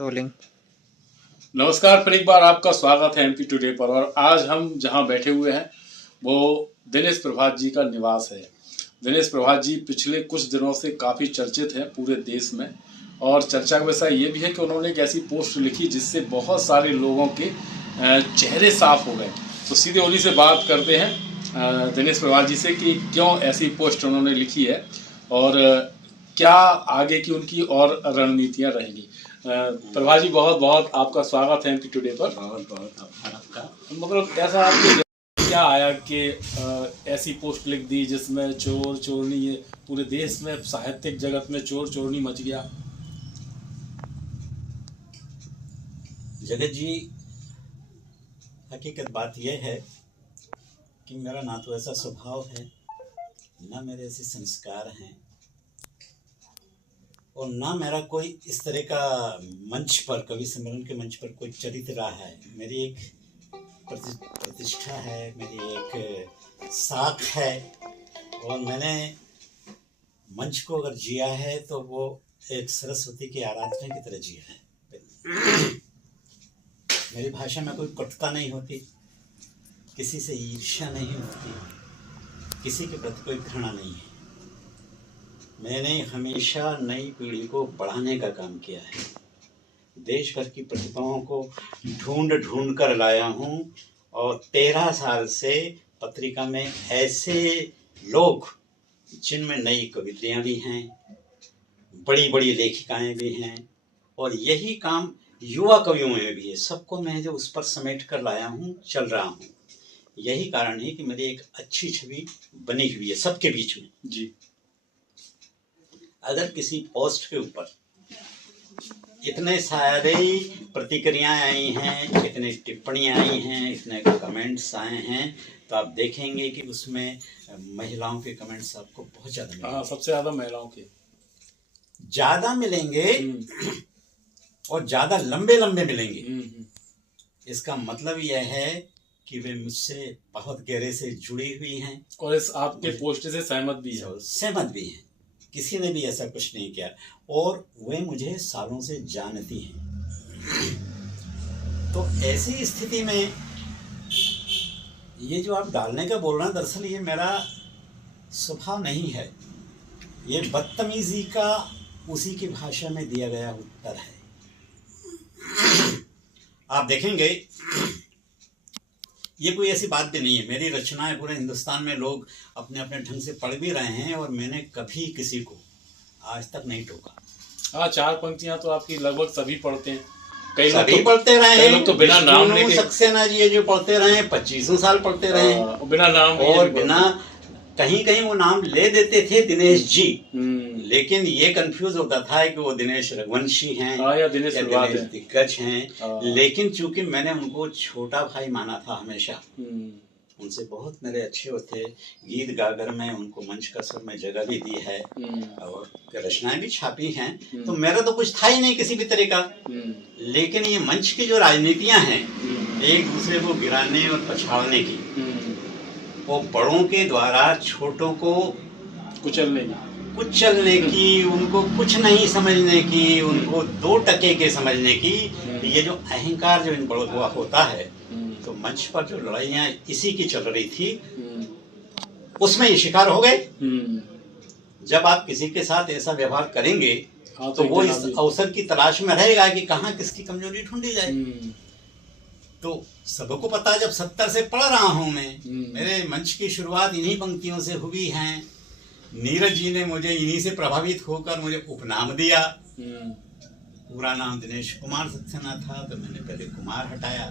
Rolling. नमस्कार, फिर एक बार आपका स्वागत है एमपी टुडे पर। और आज हम जहां बैठे हुए हैं वो दिनेश प्रभात जी का निवास है। दिनेश प्रभात जी पिछले कुछ दिनों से काफ़ी चर्चित हैं पूरे देश में, और चर्चा का विषय ये भी है कि उन्होंने एक ऐसी पोस्ट लिखी जिससे बहुत सारे लोगों के चेहरे साफ हो गए। तो सीधे उन्हीं से बात करते हैं दिनेश प्रभात जी से कि क्यों ऐसी पोस्ट उन्होंने लिखी है और क्या आगे की उनकी और रणनीतियाँ रहेंगी। प्रभात जी, बहुत बहुत आपका स्वागत है एमपी टुडे पर। बहुत बहुत आपका। मतलब ऐसा आपके क्या आया कि ऐसी पोस्ट लिख दी जिसमें चोर चोरनी, ये पूरे देश में साहित्यिक जगत में चोर चोरनी मच गया। जगत जी, हकीकत बात यह है कि मेरा ना तो ऐसा स्वभाव है, ना मेरे ऐसे संस्कार हैं, और ना मेरा कोई इस तरह का मंच पर, कवि सम्मेलन के मंच पर कोई चरित्र रहा है। मेरी एक प्रतिष्ठा है, मेरी एक साख है, और मैंने मंच को अगर जिया है तो वो एक सरस्वती की आराधना की तरह जिया है। मेरी भाषा में कोई कटुता नहीं होती, किसी से ईर्ष्या नहीं होती, किसी के प्रति कोई घृणा नहीं है। मैंने हमेशा नई पीढ़ी को बढ़ाने का काम किया है। देश भर की प्रतिभाओं को ढूंढ ढूंढ कर लाया हूँ, और 13 साल से पत्रिका में ऐसे लोग जिनमें नई कविताएं भी हैं, बड़ी बड़ी लेखिकाएं भी हैं, और यही काम युवा कवियों में भी है। सबको मैं जो उस पर समेट कर लाया हूँ, चल रहा हूँ। यही कारण है कि मेरी एक अच्छी छवि बनी हुई है सबके बीच में जी। अगर किसी पोस्ट के ऊपर इतने सारे प्रतिक्रियाएं आई हैं, इतने टिप्पणियां आई हैं, इतने कमेंट्स आए हैं, तो आप देखेंगे कि उसमें महिलाओं के कमेंट्स आपको बहुत ज़्यादा मिलेंगे। हाँ, सबसे ज़्यादा महिलाओं के ज़्यादा मिलेंगे, और ज़्यादा लंबे लंबे मिलेंगे। इसका मतलब यह है कि वे मुझसे बहुत गहरे से जुड़ी हुई हैं, और इस आपके पोस्ट से सहमत भी हैं। किसी ने भी ऐसा कुछ नहीं किया, और वे मुझे सालों से जानती हैं। तो ऐसी स्थिति में ये जो आप डालने का बोल रहे हैं, दरअसल ये मेरा स्वभाव नहीं है। ये बदतमीजी का उसी की भाषा में दिया गया उत्तर है। आप देखेंगे, ये कोई ऐसी बात भी नहीं है। मेरी रचनाएं पूरे हिंदुस्तान में लोग अपने अपने ढंग से पढ़ भी रहे हैं, और मैंने कभी किसी को आज तक नहीं टोका। हाँ, 4 पंक्तियां तो आपकी लगभग सभी पढ़ते हैं। कई सभी लोग पढ़ते रहे हैं। कई लोग तो बिना नाम लेके सक्सेना जी जो पढ़ते रहे हैं, 25 साल पढ़ते रहे हैं, बिना नाम और बिना कहीं कहीं वो नाम ले देते थे दिनेश जी, लेकिन ये कंफ्यूज होता था कि वो दिनेश रघुवंशी हैं या दिनेश दिग्गज हैं। लेकिन चूंकि मैंने उनको छोटा भाई माना था हमेशा, उनसे बहुत मेरे अच्छे होते, गीत गाकर मैं उनको मंच का स्वर में जगह भी दी है, और रचनाएं भी छापी हैं। तो मेरा तो कुछ था ही नहीं किसी भी तरह का। लेकिन ये मंच की जो राजनीतियां हैं, एक दूसरे को गिराने और पछाड़ने की, वो बड़ों के द्वारा छोटों को कुचलने की, उनको कुछ नहीं समझने की, उनको 2 टके के समझने की, ये जो अहंकार जो इन बड़ों का होता है, तो मंच पर जो लड़ाइयाँ इसी की चल रही थी, उसमें ये शिकार हो गए। जब आप किसी के साथ ऐसा व्यवहार करेंगे, तो वो इस अवसर की तलाश में रहेगा कि कहाँ किसकी कमजोरी ढूंढी जाए। तो सबको पता, जब 70 से पढ़ रहा हूं मैं, मेरे मंच की शुरुआत इन्हीं पंक्तियों से हुई है। नीरज जी ने मुझे इन्हीं से प्रभावित होकर मुझे उपनाम दिया। पूरा नाम दिनेश कुमार सक्सेना था, तो मैंने पहले कुमार हटाया,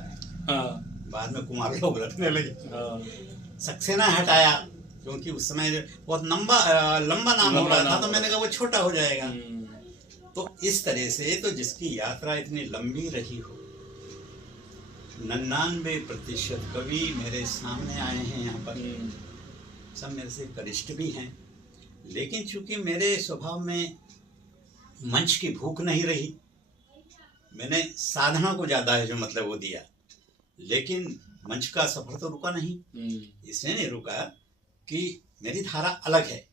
बाद में कुमार लोग रखने लगे। सक्सेना हटाया क्योंकि उस समय बहुत लंबा नाम हो रहा था, तो मैंने कहा वो छोटा हो जाएगा। तो इस तरह से, तो जिसकी यात्रा इतनी लंबी रही हो, 99% कवि मेरे सामने आए हैं यहाँ पर, सब मेरे से कनिष्ठ भी हैं। लेकिन चूंकि मेरे स्वभाव में मंच की भूख नहीं रही, मैंने साधना को ज़्यादा है जो मतलब वो दिया, लेकिन मंच का सफर तो रुका नहीं। इसलिए नहीं रुका कि मेरी धारा अलग है,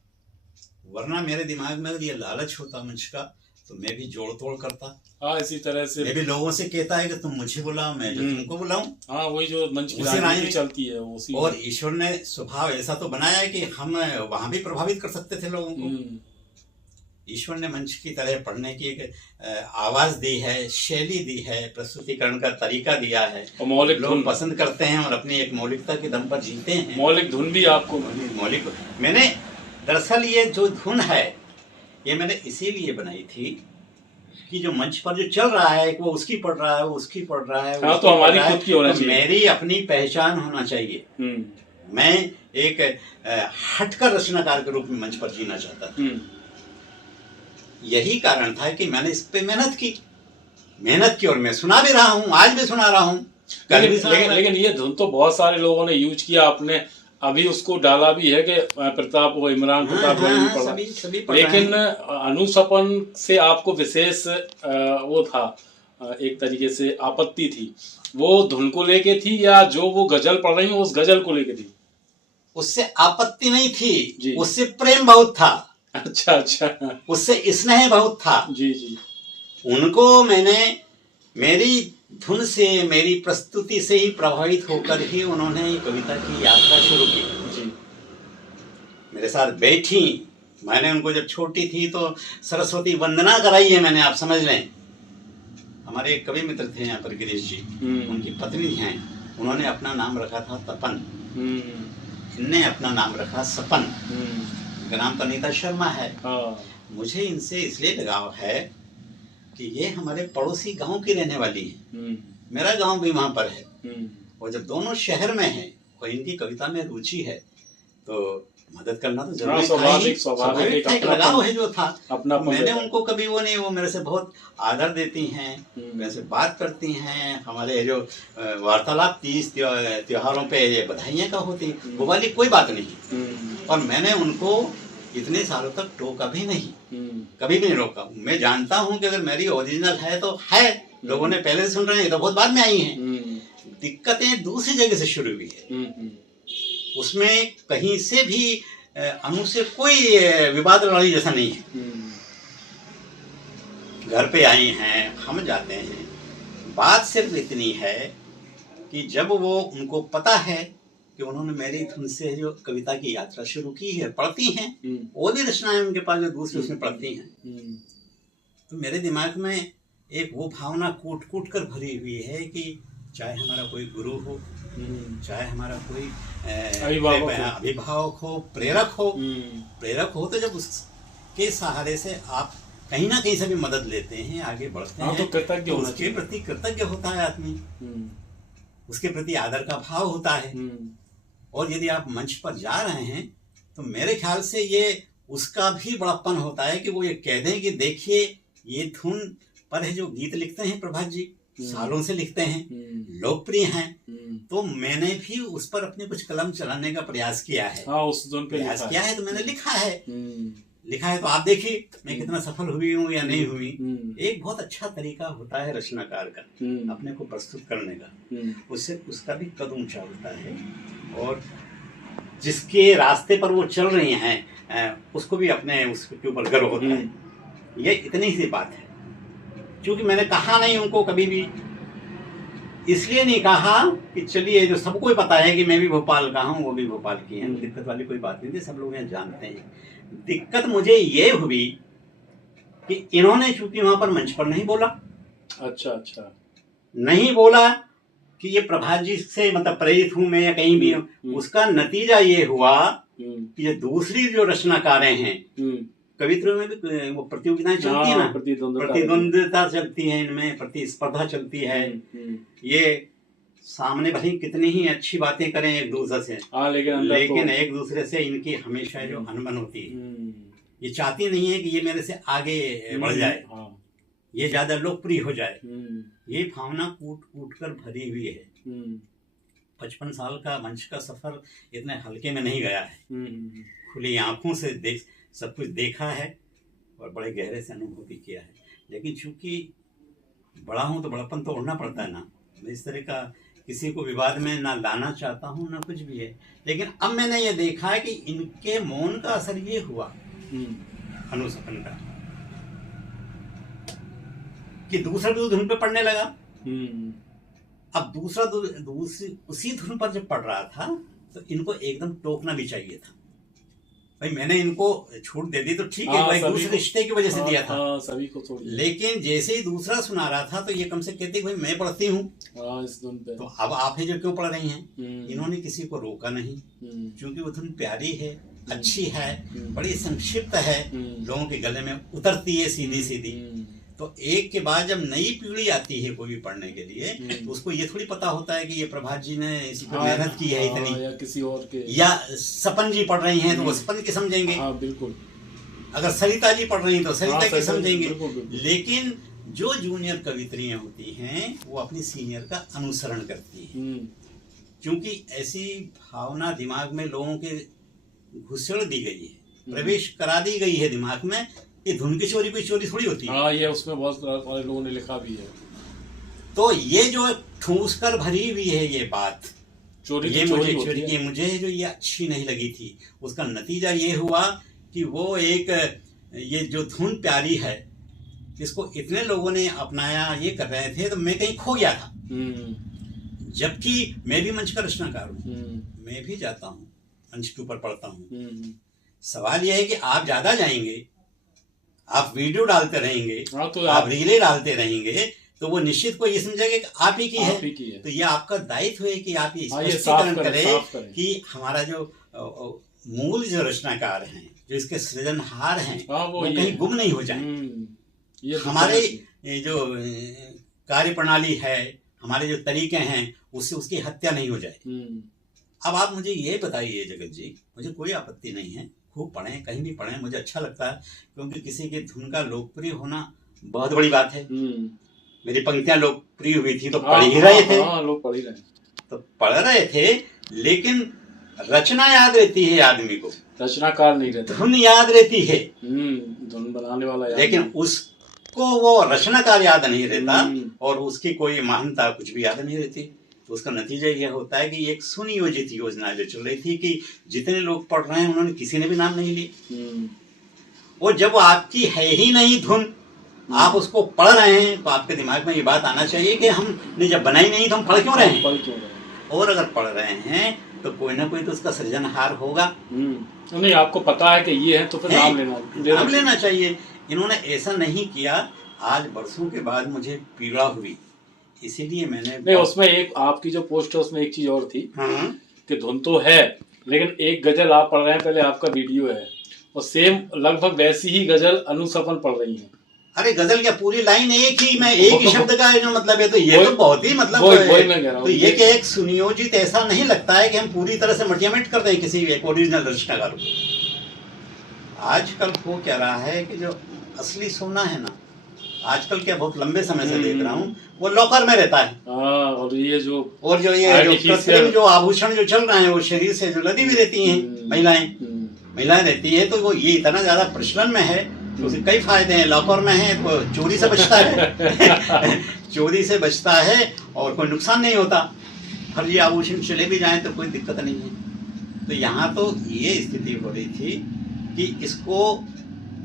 वरना मेरे दिमाग में अगर ये लालच होता मंच का, तो मैं भी जोड़ तोड़ करता। हाँ, इसी तरह से मैं भी लोगों से कहता है कि तुम मुझे बुलाओ, मैं जो तुमको बुलाऊं। हाँ, वही जो मंच की उसी राजनीति राय चलती है उसी और ईश्वर ने स्वभाव ऐसा तो बनाया है कि हम वहां भी प्रभावित कर सकते थे लोगों को। ईश्वर ने मंच की तरह पढ़ने की एक आवाज दी है, शैली दी है, प्रस्तुतिकरण का तरीका दिया है, और मौलिक लोग धुन पसंद करते हैं और अपनी एक मौलिकता के दम पर जीते हैं। मौलिक धुन भी आपको मौलिक मैंने दरअसल ये जो धुन है ये मैंने इसीलिए बनाई थी कि जो मंच पर जो चल रहा है वो उसकी पढ़ रहा है, वो उसकी पढ़ रहा है, हाँ, तो हमारी खुद की होना तो चाहिए। मेरी अपनी पहचान होना चाहिए। मैं एक हटकर रचनाकार के रूप में मंच पर जीना चाहता था। यही कारण था कि मैंने इस पे मेहनत की और मैं सुना भी रहा हूँ, आज भी सुना रहा हूँ। लेकिन ये धुन तो बहुत सारे लोगों ने यूज किया, आपने अभी उसको डाला भी है कि प्रताप वो इमरान प्रताप वही पढ़ा। लेकिन अनुसपन से आपको विशेष वो था, एक तरीके से आपत्ति थी, वो धुन को लेके थी या जो वो गजल पढ़ रही है उस गजल को लेके थी? उससे आपत्ति नहीं थी, उससे प्रेम बहुत था। अच्छा, उससे स्नेह बहुत था। जी। उनको मैंने मेरी धुन से, मेरी प्रस्तुति से ही प्रभावित होकर ही उन्होंने कविता की यात्रा शुरू की। जी। मेरे साथ बैठी, मैंने उनको जब छोटी थी तो सरस्वती वंदना कराई है मैंने, आप समझ लें। हमारे एक कवि मित्र थे यहाँ पर, गिरीश जी, उनकी पत्नी हैं, उन्होंने अपना नाम रखा था तपन, इनने अपना नाम रखा सपन। इनका नाम अनीता शर्मा है। मुझे इनसे इसलिए लगाव है कि ये हमारे पड़ोसी गांव की रहने वाली है। मेरा गांव भी वहां पर है और जब दोनों शहर में हैं और इनकी कविता में रुचि है तो मदद करना तो जरूरी था ही। स्वाभाविक एक लगाव है जो था अपना। मैंने उनको कभी वो नहीं, वो मेरे से बहुत आदर देती हैं, मेरे से बात करती हैं, हमारे जो वार्तालाप तीज त्योहारों पे ये बधाइयाँ का होती, वो वाली कोई बात नहीं। और मैंने उनको इतने सालों तक टोका भी नहीं, कभी भी नहीं रोका। मैं जानता हूं कि अगर मेरी ओरिजिनल है तो है, लोगों ने पहले से सुन रहे हैं, तो बहुत बाद में आई हैं। दिक्कतें दूसरी जगह से शुरू हुई है, उसमें कहीं से भी अनु से कोई विवाद लड़ाई जैसा नहीं है। घर पे आई हैं, हम जाते हैं, बात सिर्फ इतनी है कि जब वो उनको पता है कि उन्होंने मेरी धुन से जो कविता की यात्रा शुरू की है, पढ़ती हैं, वो भी रचनाएं उनके पास जो दूसरे उसमें पढ़ती हैं, तो मेरे दिमाग में एक वो भावना कूट कूट कर भरी हुई है कि चाहे हमारा कोई गुरु हो, चाहे हमारा कोई अभिभावक हो, प्रेरक हो, तो जब उसके सहारे से आप कहीं ना कहीं से भी मदद लेते हैं, आगे बढ़ते हैं, तो उसके प्रति कृतज्ञ होता है आदमी, उसके प्रति आदर का भाव होता है। और यदि आप मंच पर जा रहे हैं तो मेरे ख्याल से ये उसका भी बड़प्पन होता है कि वो ये कह दें कि देखिए ये धुन पर है जो गीत लिखते हैं प्रभात जी, सालों से लिखते हैं, लोकप्रिय हैं, तो मैंने भी उस पर अपने कुछ कलम चलाने का प्रयास किया है। उस धुन पे प्रयास किया है तो मैंने लिखा है तो आप देखिए मैं कितना सफल हुई हूँ या नहीं हुई। एक बहुत अच्छा तरीका होता है रचनाकार का अपने को प्रस्तुत करने का, उससे उसका भी कद ऊंचा होता है और जिसके रास्ते पर वो चल रही हैं उसको भी अपने उसके ऊपर गर्व होता है। ये इतनी सी बात है। क्योंकि मैंने कहा नहीं उनको कभी भी, इसलिए नहीं कहा कि चलिए जो सबको पता है कि मैं भी भोपाल का हूँ, वो भी भोपाल की हैं, दिक्कत वाली कोई बात नहीं थी, सब लोग यहाँ जानते हैं। दिक्कत मुझे ये हुई कि इन्होंने चूंकि वहां पर मंच पर नहीं बोला, अच्छा नहीं बोला कि ये प्रभात जी से मतलब प्रेरित हूं मैं या कहीं भी हूं, उसका नतीजा ये हुआ कि ये दूसरी जो रचनाकारें हैं, कवित्रों में भी वो प्रतियोगिताएं चलती है ना, प्रतिद्वंद्विता चलती है, इनमें प्रतिस्पर्धा चलती है। ये सामने भले कितनी ही अच्छी बातें करें एक दूसरे से, लेकिन एक दूसरे से इनकी हमेशा जो अनबन होती है, ये चाहती नहीं है कि ये मेरे से आगे बढ़ जाए, ये ज्यादा लोकप्रिय हो जाए। ये भावना कूट कूट कर भरी हुई है। 55 साल का मंच का सफर इतने हल्के में नहीं गया है। खुली आंखों से सब कुछ देखा है और बड़े गहरे से अनुभूति किया है। लेकिन चूंकि बड़ा हूं तो बड़ापन तो ओढ़ना पड़ता है ना। मैं इस तरह का किसी को विवाद में ना लाना चाहता हूं ना कुछ भी है। लेकिन अब मैंने ये देखा है कि इनके मौन का असर ये हुआ अनुसपन का कि दूसरा भी धुन पे पढ़ने लगा। हम्म, अब दूसरी उसी धुन पर जब पढ़ रहा था तो इनको एकदम टोकना भी चाहिए था। भाई मैंने इनको छूट दे दी तो ठीक है, हाँ, भाई सभी दूसरे को- रिश्ते की वजह से हाँ, दिया था। हाँ, सभी को थोड़ी। लेकिन जैसे ही दूसरा सुना रहा था तो ये कम से कहती भाई मैं पढ़ती हूँ, हाँ, इस धुन पे। तो अब आप ही जो क्यों पढ़ रही हैं। हम्म, इन्होंने किसी को रोका नहीं, हम्म, क्योंकि वो धुन प्यारी है, अच्छी है, हम्म, बड़ी संक्षिप्त है, लोगों के गले में उतरती है सीधी सीधी। हम्म, तो एक के बाद जब नई पीढ़ी आती है कोई भी पढ़ने के लिए तो उसको ये थोड़ी पता होता है कि ये प्रभात जी ने इसी पर हाँ, मेहनत की है हाँ, इतनी, या किसी और के। या सपन जी पढ़ रही हैं तो वो सपन की समझेंगे, हाँ, बिल्कुल। अगर सरिता जी पढ़ रही हैं तो सरिता हाँ, की सरिता जी, समझेंगे। बिल्कुल, बिल्कुल। लेकिन जो जूनियर कवित्रियां होती हैं वो अपनी सीनियर का अनुसरण करती हैं, हम्म, क्योंकि ऐसी भावना दिमाग में लोगों के घुसेड़ दी गई है, प्रवेश करा दी गई है दिमाग में। ये धुन की चोरी कोई चोरी थोड़ी होती है। हाँ, ये उसमें बहुत सारे लोगों ने लिखा भी है। तो ये जो ठूस कर भरी हुई है ये बात, चोरी ये तो मुझे चोरी होती है। ये मुझे जो ये अच्छी नहीं लगी थी, उसका नतीजा ये हुआ कि वो एक ये जो धुन प्यारी है इसको इतने लोगों ने अपनाया, ये कर रहे थे, तो मैं कहीं खो गया था। हम्म, जबकि मैं भी मंच का रचनाकार हूँ, हम्म, मैं भी जाता हूँ मंच के ऊपर पढ़ता हूँ। हम्म, सवाल यह है कि आप ज्यादा जाएंगे, आप वीडियो डालते रहेंगे, हाँ, तो आप रीले डालते रहेंगे, तो वो निश्चित को ये समझेगा कि आप ही की आप ही की है। तो ये आपका दायित्व है कि आप ये हाँ, ये स्पष्टीकरण साफ करें करें कि हमारा जो मूल जो रचनाकार हैं, जो इसके सृजनहार हैं, हाँ, वो ये कहीं है। गुम नहीं हो जाए। ये तो हमारे समझ- ये जो कार्य प्रणाली है, हमारे जो तरीके हैं, उससे उसकी हत्या नहीं हो जाए। हम्म, अब आप मुझे ये बताइए जगत जी, मुझे कोई आपत्ति नहीं है, खूब पढ़ें, कहीं भी पढ़ें, मुझे अच्छा लगता है, क्योंकि किसी के धुन का लोकप्रिय होना बहुत बड़ी बात है। हम्म, मेरी पंक्तियां लोकप्रिय हुई थी तो हाँ, पढ़ ही रहे थे, हाँ, लोग पढ़ ही रहे हैं। तो पढ़ रहे थे, लेकिन रचना याद रहती है आदमी को, रचनाकार नहीं रहता। धुन याद रहती है, धुन बनाने वाला याद लेकिन नहीं। उसको वो रचनाकार याद नहीं रहता, हम्म। और उसकी कोई महानता कुछ भी याद नहीं रहती। तो उसका नतीजा यह होता है कि एक सुनियोजित योजना जो चल रही थी कि जितने लोग पढ़ रहे हैं उन्होंने किसी ने भी नाम नहीं लिए, और जब आपकी है ही नहीं धुन, आप उसको पढ़ रहे हैं, तो आपके दिमाग में ये बात आना चाहिए कि हमने जब बनाई नहीं तो हम पढ़ क्यों रहे हैं। पढ़ क्यों रहे हैं? और अगर पढ़ रहे हैं तो कोई ना कोई तो उसका सृजनहार होगा। नहीं, आपको पता है कि ये है तो फिर नाम लेना चाहिए। इन्होंने ऐसा नहीं किया। आज बरसों के बाद मुझे पीड़ा हुई, इसीलिए मैंने नहीं, उसमें एक आपकी जो पोस्ट है उसमें एक चीज और थी हाँ, कि धुन तो है, लेकिन एक गजल आप पढ़ रहे हैं, पहले आपका वीडियो है, और सेम लगभग वैसी ही गजल अनुसपन पढ़ रही है। अरे गजल क्या पूरी लाइन एक ही, मैं एक ही शब्द का जो मतलब है, तो ये तो बहुत ही मतलब वही मैं कह रहा हूँ। तो ये कि एक सुनियोजित ऐसा नहीं लगता है कि हम पूरी तरह से मल्टीमेट कर दें किसी एक ओरिजिनल रचनाकार को। आजकल हो क्या रहा है कि जो असली सोना है ना, आजकल क्या बहुत लंबे समय से देख रहा हूँ, वो लॉकर में रहता है। और ये जो कृत्रिम जो आभूषण जो चल रहे हैं वो शरीर से जो लदी हुई रहती हैं महिलाएं रहती है, तो वो ये इतना ज्यादा प्रचलन में है, तो उसके कई फायदे हैं। लॉकर में है तो चोरी से बचता है चोरी से बचता है और कोई नुकसान नहीं होता। फर्जी आभूषण चले भी जाएं तो कोई दिक्कत नहीं है। तो यहाँ तो ये स्थिति हो रही थी कि इसको,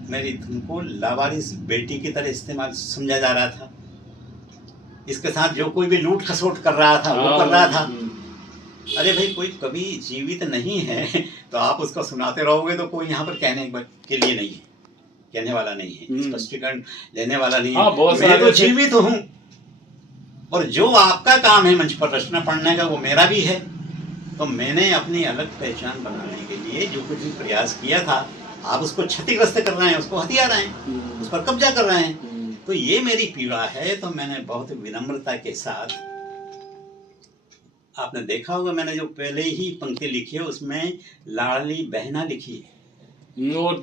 मेरी धुन को लावारिस बेटी की तरह इस्तेमाल समझा जा रहा था। इसके साथ जो कोई भी लूट खसोट कर रहा था वो कर रहा था। अरे भाई, कोई कभी जीवित नहीं है तो आप उसको सुनाते रहोगे तो कोई यहाँ पर कहने के लिए नहीं है, कहने वाला नहीं है, स्पष्टीकरण लेने वाला नहीं है। मैं तो जीवित हूँ, और जो आपका काम है मंच पर रचना पढ़ने का वो मेरा भी है। तो मैंने अपनी अलग पहचान बनाने के लिए जो कुछ भी प्रयास किया था, आप उसको क्षतिग्रस्त कर रहे हैं, उसको हथिया रहे हैं, उस पर कब्जा कर रहे हैं। तो ये मेरी पीड़ा है। तो मैंने बहुत विनम्रता के साथ, आपने देखा होगा मैंने जो पहले ही पंक्ति लिखी है उसमें लाडली बहना लिखी है,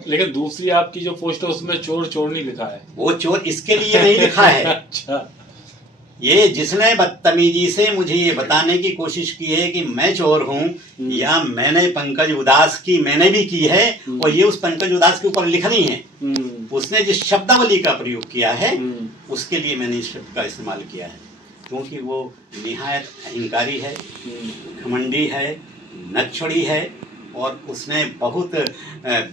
लेकिन दूसरी आपकी जो पोस्ट है उसमें चोर चोर नहीं लिखा है। वो चोर इसके लिए नहीं लिखा है। अच्छा, ये जिसने बदतमीजी से मुझे ये बताने की कोशिश की है कि मैं चोर हूँ या मैंने पंकज उदास की मैंने भी की है, और ये उस पंकज उदास के ऊपर लिखनी है, उसने जिस शब्दावली का प्रयोग किया है उसके लिए मैंने इस शब्द का इस्तेमाल किया है, क्योंकि वो निहायत अहंकारी है, घमंडी है, नक्सड़ी है, और उसने बहुत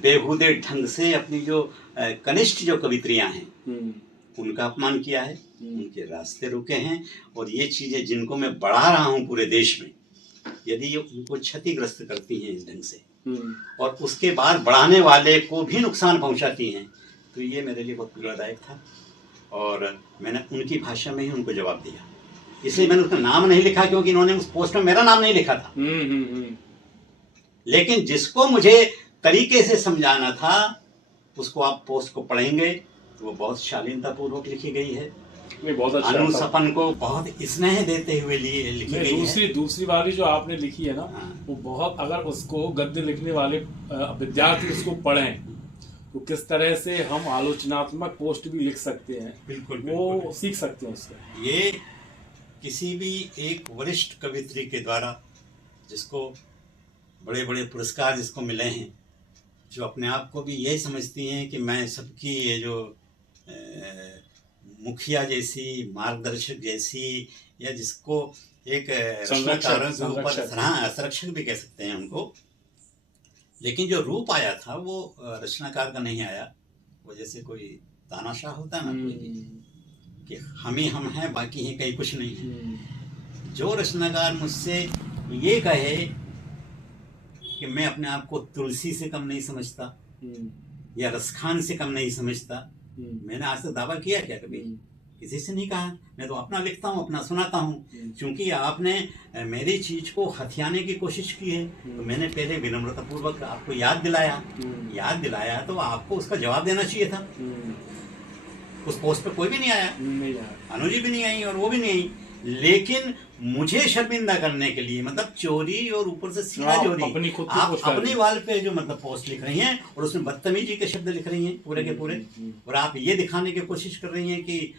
बेहूदे ढंग से अपनी जो कनिष्ठ जो कवित्रियां हैं उनका अपमान किया है, उनके रास्ते रुके हैं, और ये चीज़ें जिनको मैं बढ़ा रहा हूँ पूरे देश में, यदि ये उनको क्षतिग्रस्त करती हैं इस ढंग से और उसके बाद बढ़ाने वाले को भी नुकसान पहुंचाती हैं, तो ये मेरे लिए बहुत पीड़ादायक था। और मैंने उनकी भाषा में ही उनको जवाब दिया, इसलिए मैंने उसका नाम नहीं लिखा क्योंकि इन्होंने उस पोस्ट में मेरा नाम नहीं लिखा था। लेकिन जिसको मुझे तरीके से समझाना था, उसको आप पोस्ट को पढ़ेंगे तो वो बहुत शालीनतापूर्वक लिखी गई है, बहुत अच्छा अनुसपन को बहुत स्नेह देते हुए लिए लिखी गई है। दूसरी वाली जो आपने लिखी है ना, वो बहुत, अगर उसको गद्य लिखने वाले विद्यार्थी उसको पढ़ें तो किस तरह से हम आलोचनात्मक पोस्ट भी लिख सकते हैं, बिल्कुल वो सीख सकते हैं उससे। ये किसी भी एक वरिष्ठ कवित्री के द्वारा, जिसको बड़े बड़े पुरस्कार जिसको मिले हैं, जो अपने आप को भी यही समझती हैं कि मैं सबकी ये जो मुखिया जैसी, मार्गदर्शक जैसी, या जिसको एक रचनाकारों के ऊपर, हाँ, संरक्षक भी कह सकते हैं उनको, लेकिन जो रूप आया था वो रचनाकार का नहीं आया। वो जैसे कोई तानाशाह होता है ना, कोई कि हम ही हम हैं, बाकी हैं कहीं कुछ नहीं है। जो रचनाकार मुझसे ये कहे कि मैं अपने आप को तुलसी से कम नहीं समझता या रसखान से कम नहीं समझता, मैंने आज तक दावा किया क्या कभी? किसी से नहीं कहा। मैं तो अपना लिखता हूँ, अपना सुनाता हूँ। क्योंकि आपने मेरी चीज को हथियाने की कोशिश की है, तो मैंने पहले विनम्रतापूर्वक आपको याद दिलाया तो आपको उसका जवाब देना चाहिए था। उस पोस्ट पे कोई भी नहीं आया, अनुजी भी नहीं आई और वो भी नहीं आई, लेकिन मुझे शर्मिंदा करने के लिए, मतलब चोरी और ऊपर से सीधा चोरी, आप अपनी वाल पे जो मतलब पोस्ट लिख रही हैं और उसमें बदतमीजी के शब्द लिख रही हैं पूरे के पूरे, और आप ये दिखाने की कोशिश कर रही हैं कि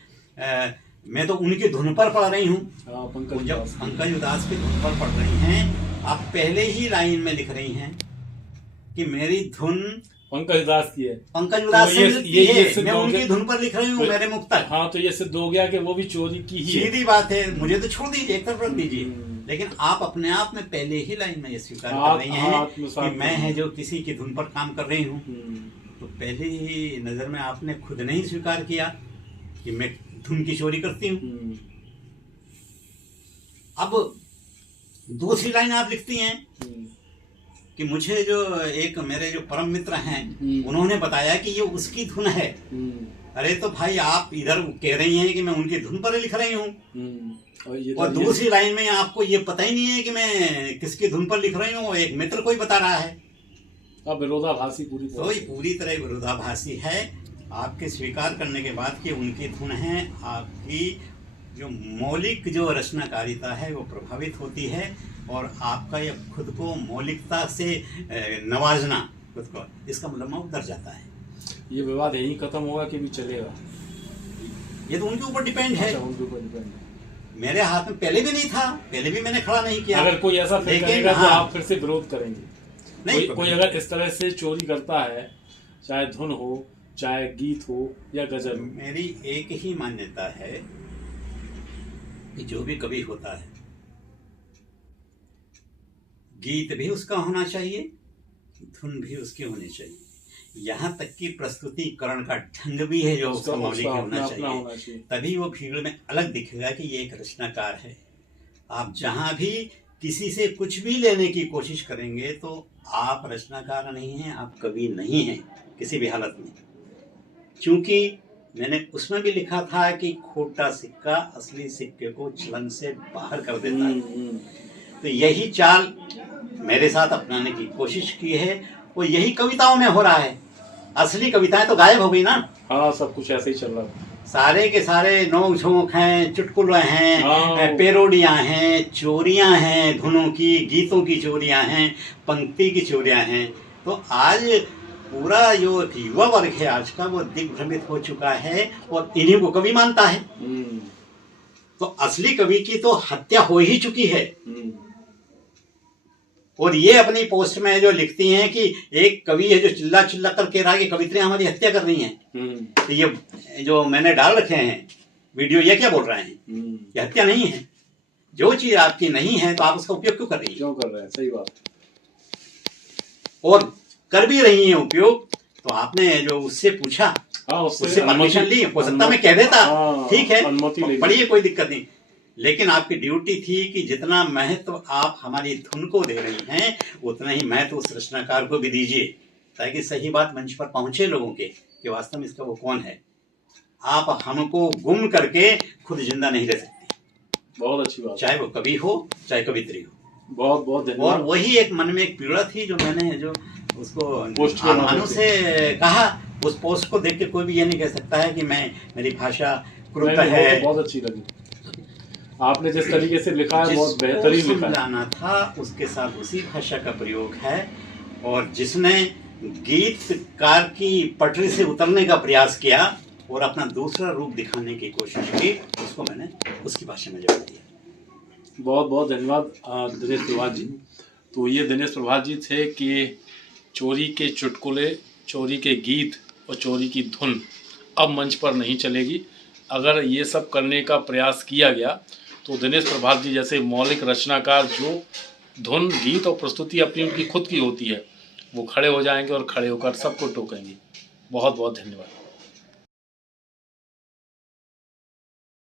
मैं तो उनकी धुन पर पढ़ रही हूँ। जब पंकज उदास की धुन पर पढ़ रही हैं, आप पहले ही लाइन में लिख रही हैं कि मेरी धुन पंकज उदास की है, पंकज उदास से मिलती है, मैं उनकी धुन पर लिख रही हूँ मेरे मुख तक। हाँ, तो ये सिद्ध हो गया कि वो भी चोरी की ही सीधी बात है। मुझे तो छोड़ दीजिए, एक तरफ रख दीजिए, लेकिन आप अपने आप में पहले ही लाइन में ये स्वीकार कर रही हैं कि मैं है जो किसी की धुन पर काम कर रही हूँ। तो पहले ही नजर में आपने खुद नहीं स्वीकार किया कि मैं धुन की चोरी करती हूँ। अब दूसरी लाइन आप लिखती हैं कि मुझे जो एक मेरे जो परम मित्र हैं, उन्होंने बताया कि ये उसकी धुन है। अरे तो भाई, आप इधर कह रही हैं कि मैं उनकी धुन पर लिख रही हूँ, और दूसरी लाइन में आपको ये पता ही नहीं है कि मैं किसकी धुन पर लिख रही हूँ, एक मित्र कोई बता रहा है। अब विरोधाभासी पूरी तरह विरोधाभासी है। आपके स्वीकार करने के बाद कि उनकी धुन है, आपकी जो मौलिक जो रचनाकारिता है वो प्रभावित होती है, और आपका ये खुद को मौलिकता से नवाजना, खुद को, इसका मतलब उतर जाता है। ये विवाद यही खत्म होगा कि भी चलेगा? ये तो उनके ऊपर डिपेंड है। उनके ऊपर डिपेंड है। मेरे हाथ में पहले भी नहीं था, पहले भी मैंने खड़ा नहीं किया। अगर कोई ऐसा करेगा तो आप फिर से विरोध करेंगे? नहीं, कोई अगर इस तरह से चोरी करता है, चाहे धुन हो, चाहे गीत हो या गजल, मेरी एक ही मान्यता है कि जो भी कवि होता है, गीत भी उसका होना चाहिए, धुन भी उसकी होनी चाहिए, यहाँ तक कि प्रस्तुतिकरण का ढंग भी है जो उसका मौलिक होना चाहिए। तभी वो भीड़ में अलग दिखेगा कि ये एक रचनाकार है। आप जहां भी किसी से कुछ भी लेने की कोशिश करेंगे तो आप रचनाकार नहीं हैं, आप कवि नहीं हैं किसी भी हालत में। क्योंकि मैंने उसमें भी लिखा था कि खोटा सिक्का असली सिक्के को चलन से बाहर कर देता है। तो यही चाल मेरे साथ अपनाने की कोशिश की है, और यही कविताओं में हो रहा है। असली कविताएं तो गायब हो गई ना। हाँ, सब कुछ ऐसे ही चल रहा है। सारे के सारे नोक झोंक हैं, चुटकुले हैं, पेरोडियां हैं, चोरियां हैं, धुनों की, गीतों की चोरियां हैं, पंक्ति की चोरियां हैं। तो आज पूरा जो युवा वर्ग है आज का, वो दिग्भ्रमित हो चुका है और इन्हीं को कवि मानता है। तो असली कवि की तो हत्या हो ही चुकी है। और ये अपनी पोस्ट में जो लिखती हैं कि एक कवि है जो चिल्ला चिल्ला करके रहा कि कवित्रियां हमारी हत्या कर रही हैं। तो ये जो मैंने डाल रखे हैं वीडियो, ये क्या बोल रहे हैं? ये हत्या नहीं है। जो चीज आपकी नहीं है तो आप उसका उपयोग क्यों कर रही हैं? क्यों कर रहे हैं? सही बात। और कर भी रही हैं उपयोग, तो आपने जो उससे पूछा हाँ, उससे परमिशन ली, हो सकता मैं कह देता हाँ, ठीक है अनुमति ले ली। पढ़िए कोई दिक्कत नहीं, लेकिन आपकी ड्यूटी थी कि जितना महत्व आप हमारी धुन को दे रही हैं उतना ही महत्व उस रचनाकार को भी दीजिए, ताकि सही बात मंच पर पहुंचे लोगों के कि वास्तव में इसका वो कौन है। आप हमको गुम करके खुद जिंदा नहीं रह सकती, बहुत अच्छी बात, चाहे वो कवि हो चाहे कवित्री हो। बहुत बहुत धन्यवाद। और वही एक मन में एक पीड़ा थी जो मैंने जो उसको पोस्ट मानव से कहा, उस पोस्ट को देख के कोई भी ये नहीं कह सकता है कि मेरी भाषा क्रूरता है। बहुत अच्छी लगी आपने जिस तरीके से लिखा है, बहुत बेहतरीन लिखा है। समझाना था उसके साथ उसी भाषा का प्रयोग है, और जिसने गीतकार की पटरी से उतरने का प्रयास किया और अपना दूसरा रूप दिखाने की कोशिश की, उसको मैंने उसकी भाषा में जवाब दिया। बहुत बहुत धन्यवाद दिनेश प्रभात जी। तो ये दिनेश प्रभात जी थे कि चोरी के चुटकुले, चोरी के गीत और चोरी की धुन अब मंच पर नहीं चलेगी। अगर ये सब करने का प्रयास किया गया तो दिनेश प्रभात जी जैसे मौलिक रचनाकार जो धुन, गीत और प्रस्तुति अपनी उनकी खुद की होती है, वो खड़े हो जाएंगे और खड़े होकर सबको टोकेंगे। बहुत बहुत धन्यवाद।